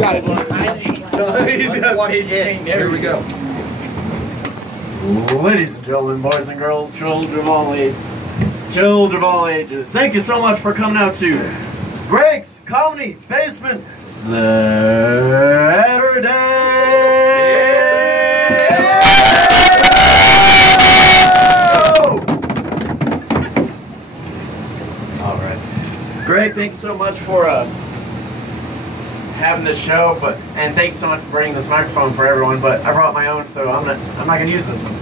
got it. Watch it. Here we go. Ladies and gentlemen, boys and girls, children of all ages, thank you so much for coming out to Greg's Comedy Basement Saturday. All right, Greg, thanks so much for having this show, and thanks so much for bringing this microphone for everyone. But I brought my own, so I'm not gonna use this one.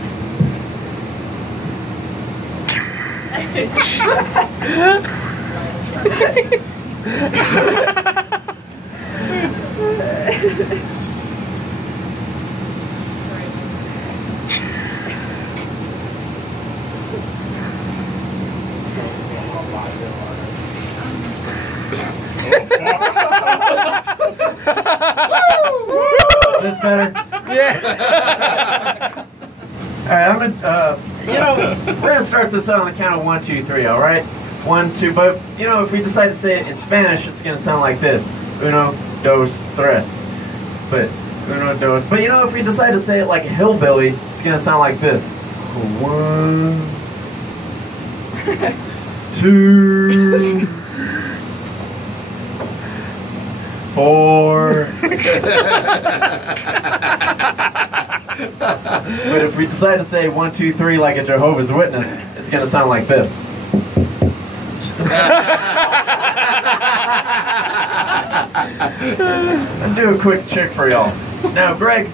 Is this better? Yeah. All right, I'm gonna, we're gonna start this out on the count of 1, 2, 3. All right, 1, 2. But if we decide to say it in Spanish, it's gonna sound like this: uno, dos, tres. But uno, dos. But if we decide to say it like a hillbilly, it's gonna sound like this: 1, 2, 4. But if we decide to say 1, 2, 3 like a Jehovah's Witness, it's gonna sound like this. I'll do a quick trick for y'all. Now, Greg,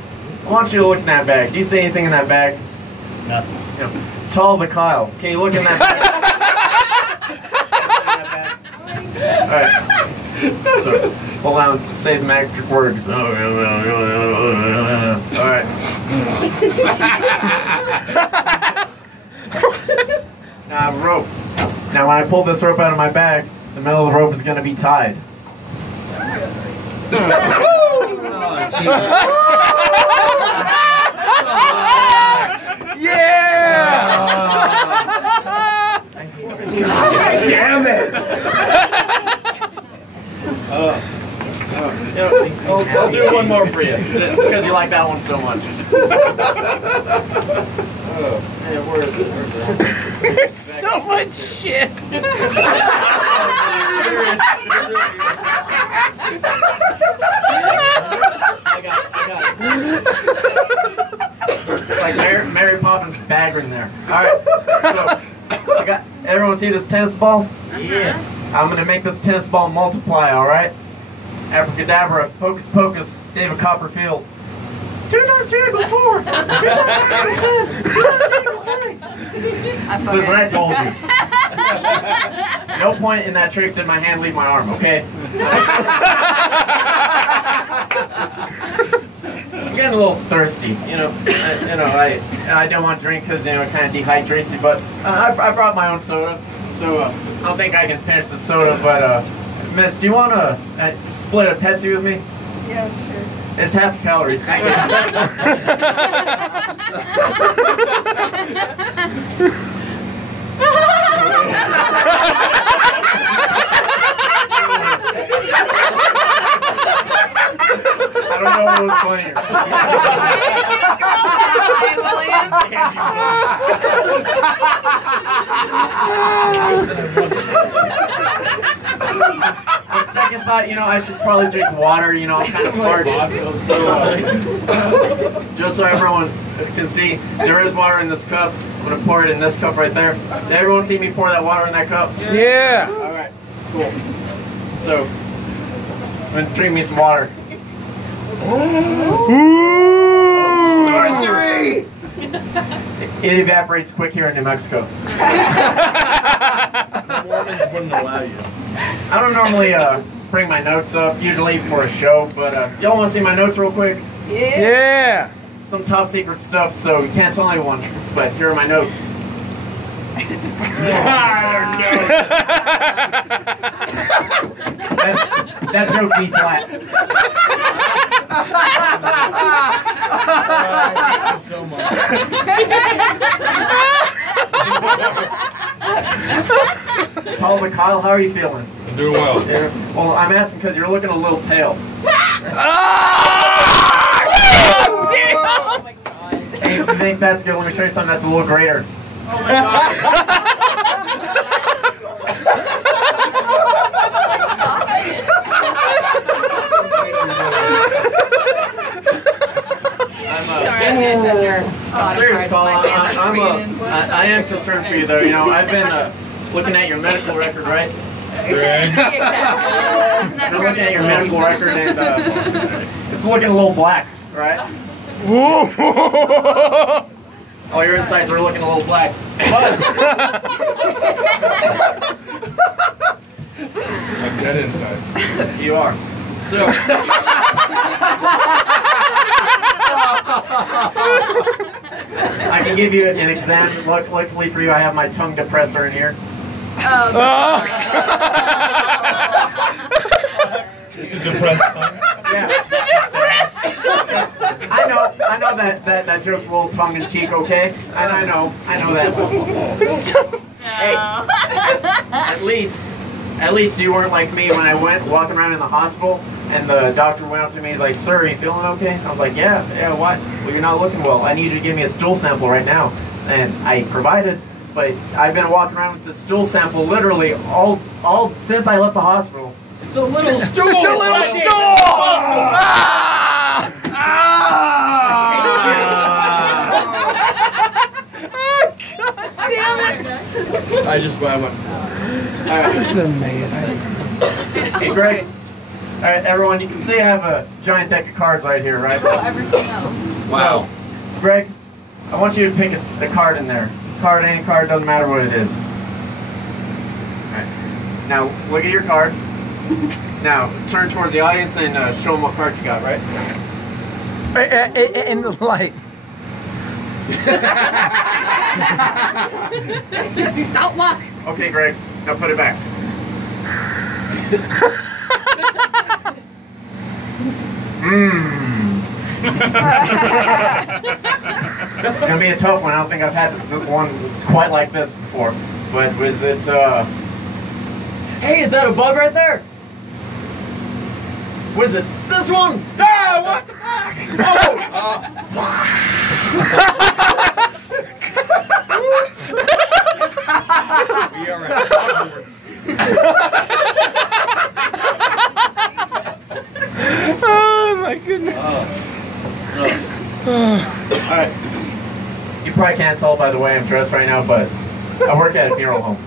I want you to look in that bag. Do you see anything in that bag? Nothing. Tall the Kyle. Can you look in that bag? Alright. So, hold on, say the magic words. Alright. Now, rope. Now, when I pull this rope out of my bag, the middle of the rope is going to be tied. Yeah! God damn it! I'll do one more for you. It's because you like that one so much. Hey, where is it? There's so much shit. I got it. It's like Mary Poppins bag in there. Alright, so everyone see this tennis ball? Yeah. I'm gonna make this tennis ball multiply, alright? Abracadabra, hocus pocus, David Copperfield. 2 times 2 equals 4. 2 times 2 equals 10. 2 times 2 equals 3. Listen, I told you. No point in that trick did my hand leave my arm, okay? I'm getting a little thirsty, I don't want to drink because, it kind of dehydrates you, but I brought my own soda, so I don't think I can finish the soda, but, Miss, do you want to split a Pepsi with me? Yeah, sure. It's half the calories. I don't know what was funnier. Hey, William. On second thought, I should probably drink water. I'm kind of parched. So, just so everyone can see, there is water in this cup. I'm gonna pour it in this cup right there. Did everyone see me pour that water in that cup? Yeah. All right. Cool. So, I'm gonna drink me some water. Ooh. Sorcery! It evaporates quick here in New Mexico. Mormons wouldn't allow you. I don't normally bring my notes up, usually for a show, but y'all want to see my notes real quick? Yeah. Some top secret stuff, so you can't tell anyone, but here are my notes. That joke be flat. So much. Tall but Kyle, how are you feeling? Doing well. Yeah. Well, I'm asking because you're looking a little pale. Oh my god. Hey, if you think that's good, let me show you something that's a little greater. Oh my god. I'm serious, Paul. I am concerned for you, though. You know, I've been looking at your medical record, right? I'm looking at your medical record, and it's looking a little black, right? All your insides are looking a little black. But I'm dead inside. you are. So. I can give you an exam. Luckily for you, I have my tongue depressor in here. Oh, It's a depressed tongue. Yeah. I know that joke's a little tongue in cheek, okay? I know that. Hey, at least you weren't like me when I went walking around in the hospital and the doctor went up to me. He's like, "Sir, are you feeling okay?" I was like, "Yeah, what? Well, you're not looking well. I need you to give me a stool sample right now." And I provided, but I've been walking around with the stool sample literally all since I left the hospital. It's a little stool. It's a little stool! Ah! I just went. This is amazing. Hey, Greg. All right, everyone, you can see I have a giant deck of cards right here, right? everything else. Wow. So, Greg, I want you to pick a card in there. Card, any card, doesn't matter what it is. All right. Now, look at your card. Now, turn towards the audience and show them what card you got, right? In the light. Don't look. Okay, Greg. Now put it back. It's gonna be a tough one. I don't think I've had one quite like this before. But was it? Hey, is that a bug right there? Was it this one? Ah, what the fuck? We are at Hogwarts. Oh my goodness. Alright. You probably can't tell by the way I'm dressed right now, but I work at a funeral home.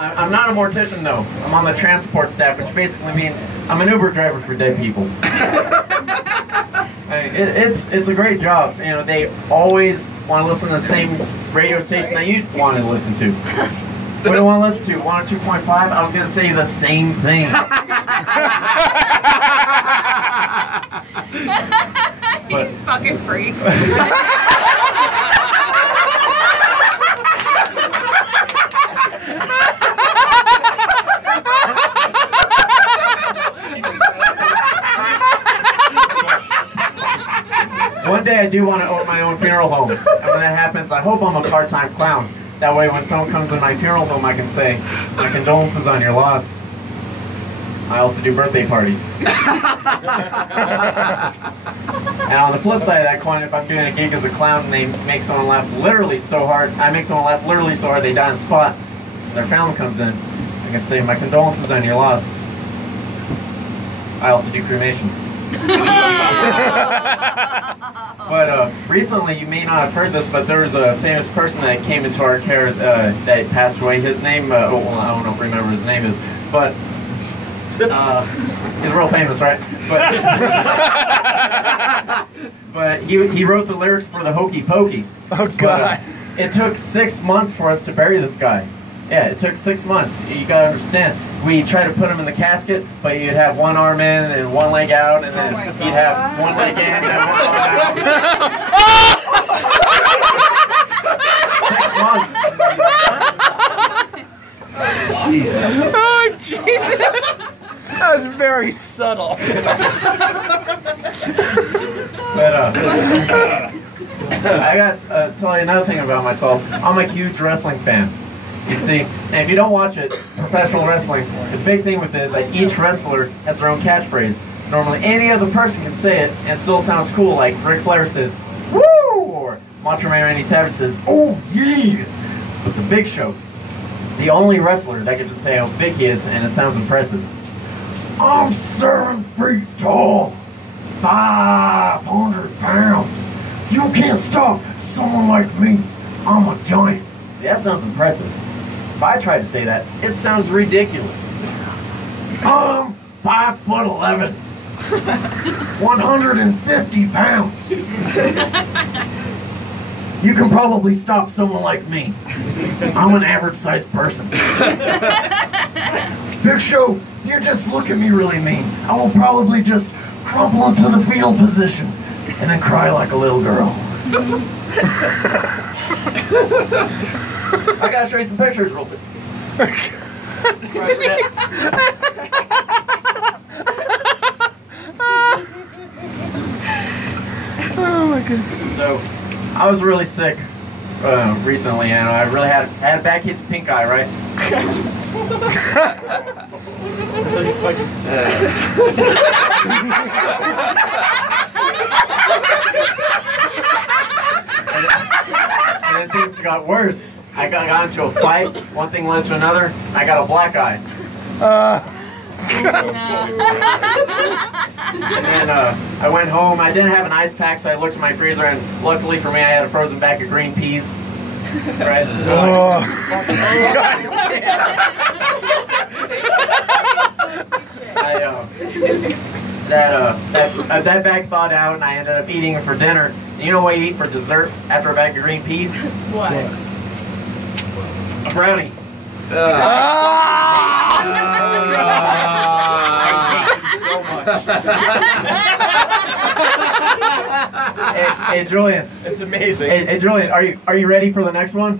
I'm not a mortician though. I'm on the transport staff, which basically means I'm an Uber driver for dead people. I mean, it's a great job. You know, they always want to listen to the same radio station that you wanted to listen to. What do you want to listen to? 102.5? I was going to say the same thing. You fucking freak. One day I do want to own my own funeral home. And when that happens, I hope I'm a part-time clown. That way when someone comes in my funeral home, I can say, "My condolences on your loss. I also do birthday parties." And on the flip side of that coin, if I'm doing a gig as a clown and they make someone laugh literally so hard, I make someone laugh literally so hard they die on the spot, their family comes in, I can say, "My condolences on your loss. I also do cremations." But recently, you may not have heard this, but there was a famous person that came into our care that passed away. His name, I don't remember his name is, but he's real famous, right? But he wrote the lyrics for the Hokey Pokey. Oh God! But, it took 6 months for us to bury this guy. Yeah, it took 6 months. You gotta understand. We tried to put him in the casket, but you'd have one arm in and one leg out, and then you'd have one leg in and then one arm out. 6 months. Jesus. Oh Jesus! That was very subtle. But I got to tell you another thing about myself. I'm a huge wrestling fan. You see, and if you don't watch it, professional wrestling, the big thing with it is that each wrestler has their own catchphrase. Normally, any other person can say it, and it still sounds cool. Like Ric Flair says, "Woo!" or Macho Man Randy Savage says, "Oh yeah!" But the Big Show is the only wrestler that can just say how big he is, and it sounds impressive. I'm 7 feet tall, 500 pounds. You can't stop someone like me. I'm a giant. See, that sounds impressive. If I try to say that, it sounds ridiculous. I'm 5'11", 150 pounds. You can probably stop someone like me. I'm an average-sized person. Big Show, you just look at me really mean. I will probably just crumple into the fetal position and then cry like a little girl. I gotta show you some pictures real quick. Oh my goodness. So, I was really sick recently, and I really had a bad case of pink eye, right? Really fucking and then things got worse. I got into a fight. One thing led to another. I got a black eye. And then I went home. I didn't have an ice pack, so I looked at my freezer, and luckily for me, I had a frozen bag of green peas. Right? That bag thawed out, and I ended up eating it for dinner. And you know what you eat for dessert after a bag of green peas? What? A brownie. So much. Hey, Julian. It's amazing. Hey, Julian, are you ready for the next one?